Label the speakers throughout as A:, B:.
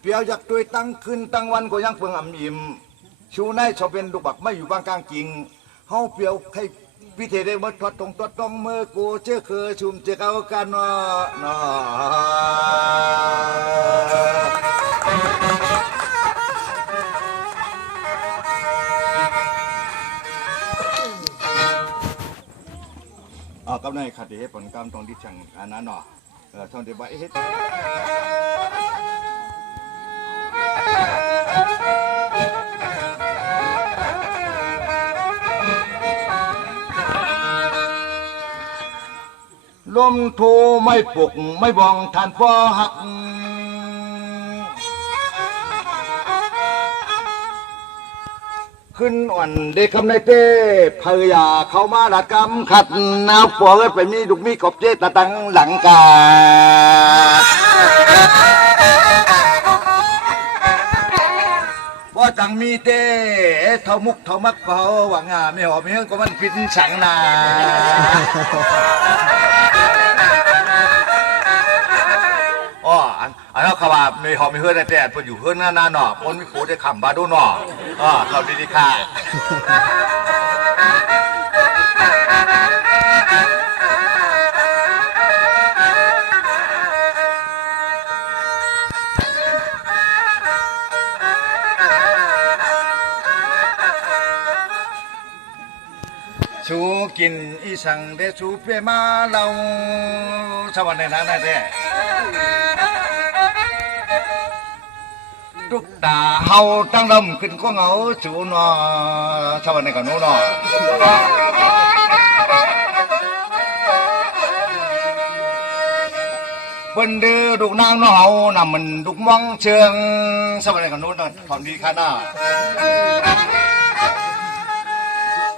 A: เปียวอยากด้วยตั้งขึ้นตั้งวันก็ยังเพิ่งอ่ำอิ่มชูในชอบเป็นลูกบักไม่อยู่บางกลางจริงเฮาเปียวให้พิเทได้มาทอดตรงทอดตรงเมื่อกูเจอเคยชุมเจอเอากันเนาะเนาะอ๋อกำในขัดที่ให้ผลกรรมตรงที่ช่างอันนั้นเนาะเออช่องที่ว่าเอ๊ะ ลมโทไม่ปลุกไม่บองทานฟ้อหัก ขึ้นอ่อนเด็กคำในเต้พยาเขามาดักกำขัดน้ำปวดไปมีดุกมีกบเจตะตังหลังกา ว่าจังมีเต้เท่ามุกเท่ามักเผาหวังอะไม่หอมไม่เฮืองก็มันฟินฉังนาอ๋ออันอันนั้นเขาว่ามีหอมมีเฮือนแต่เพิ่นอยู่เฮือนหน้าหน้าหนอปนมีโคได้ขำบาดูหนออ๋อเขาดีดีค่ะ ชูกินอีสังเดชูเปมาเราสวรรค์ในนั้นนะเด้ทุกตาเฮาตั้งลำขึ้นก็เหงาจูหนอส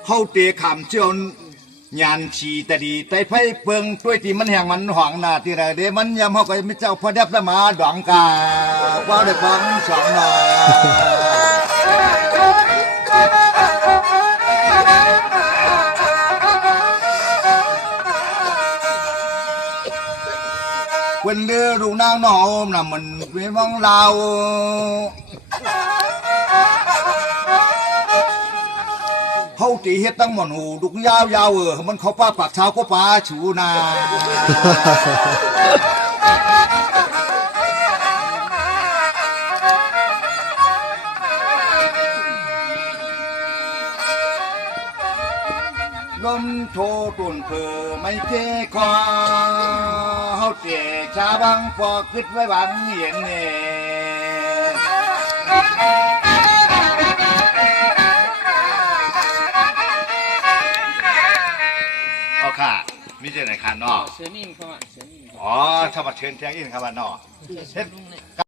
A: เปิ้าเนาะเฮาเชิงสวรรค์ในกันนู้นเนาะความดีค่ะน้าเฮาเตะขามเจียวยานชีแต่ดีแต่ไฟเปิงด้วยที่มันแห่งมันหวังหน้าที่ไรเดมันยำเฮาก็ไม่เจ้าพอดับละมาดองกาว่าได้ฟังสองหน่เพิ่นเดือลูนางนองน่ะมันเป็นวังเรา เฮาตีเฮ็ดตั้งหมอนหูดุกยาวยาวเออมันเขาป้าปากเช้าก็ป้าชูนาลมโทตุนเพอไม่เจคอเฮาเจชาบังพอคิดไว้บังเห็นเน่เมีเจไหนคันเนาะ
B: เสือนิ่มเข้ามาเสือนิ่ม
A: อ๋อชาวบ้านเชิญแจ้งอินครับบ้านเนาะเฮ็ด